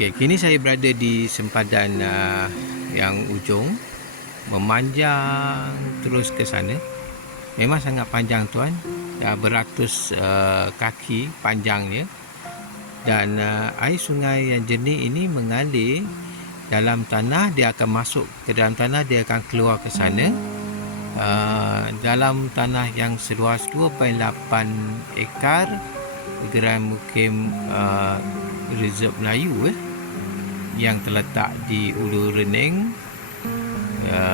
Okey, kini saya berada di sempadan yang ujung, memanjang terus ke sana. Memang sangat panjang tuan, beratus kaki panjangnya, dan air sungai yang jernih ini mengalir dalam tanah. Dia akan masuk ke dalam tanah, dia akan keluar ke sana. Dalam tanah yang seluas 2.8 ekar Gerai Mukim Reserve Melayu yang terletak di Ulu Rening,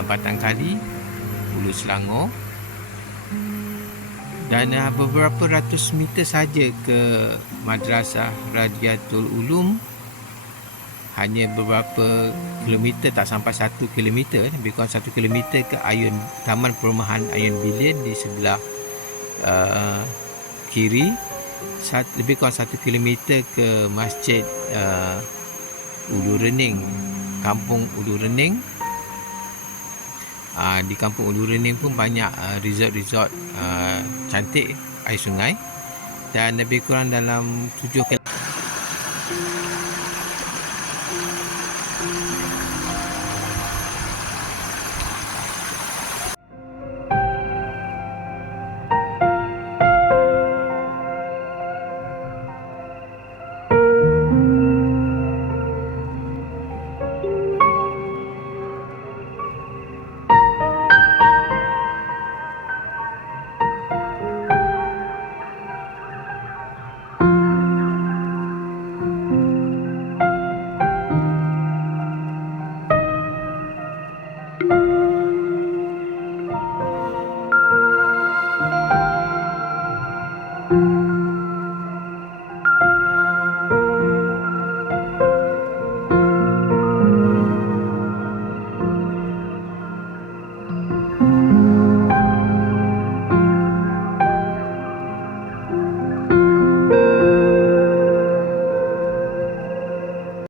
Batang Kali, Ulu Selangor, dan beberapa ratus meter saja ke Madrasah Radiatul Ulum. Hanya beberapa kilometer, tak sampai 1 kilometer, lebih kurang 1 kilometer ke Taman Perumahan Ayun Bilion di sebelah kiri, lebih kurang 1 kilometer ke Masjid Ulu Rening, Kampung Ulu Rening. Di Kampung Ulu Rening pun banyak resort-resort cantik air sungai, dan lebih kurang dalam 7 km.